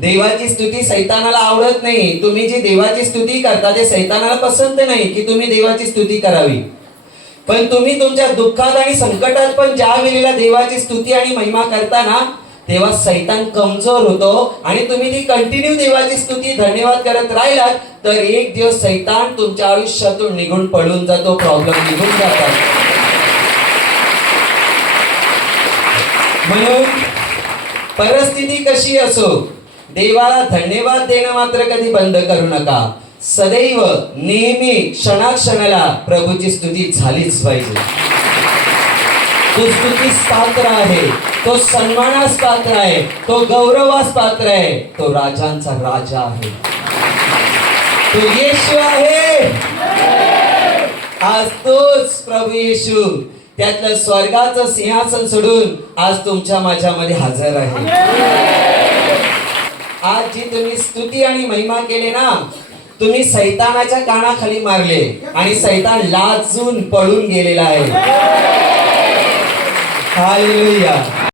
देवाची स्तुती सैतानाला आवडत नाही. तुम्ही जी देवाची स्तुती करता ते सैतानाला पसंत नाही की तुम्ही देवाची स्तुती करावी. पण तुम्ही तुमच्या दुःखात आणि संकटात पण ज्या वेळेला देवाची स्तुती आणि महिमा करता ना, तेव्हा सैतान कमजोर होतो आणि तुम्ही ती कंटिन्यू देवाची स्तुती धन्यवाद करत राहिलात तर एक दिवस सैतान तुमच्या आयुष्यातून निघून पळून जातो, प्रॉब्लेम निघून जातात. म्हणून परिस्थिती कशी असो, देवाला धन्यवाद देणं मात्र कधी बंद करू नका. सदैव नेहमी क्षणाक्षणाला प्रभूची स्तुती झालीच पाहिजे. तो स्तुतीस पात्र आहे, तो सन्मानास पात्र आहे, तो गौरवास पात्र आहे, तो राजांचा राजा आहे, तो येशू आहे. आज तोच प्रभू येशू त्यातलं स्वर्गाचं सिंहासन सोडून आज तुमच्या माझ्यामध्ये हजर आहे. आज जी तुम्ही स्तुती आणि महिमा केली ना, तुम्ही सैतानाच्या कानाखाली मारले आणि सैतान लाजून पळून गेलेला आहे. हालेलुया.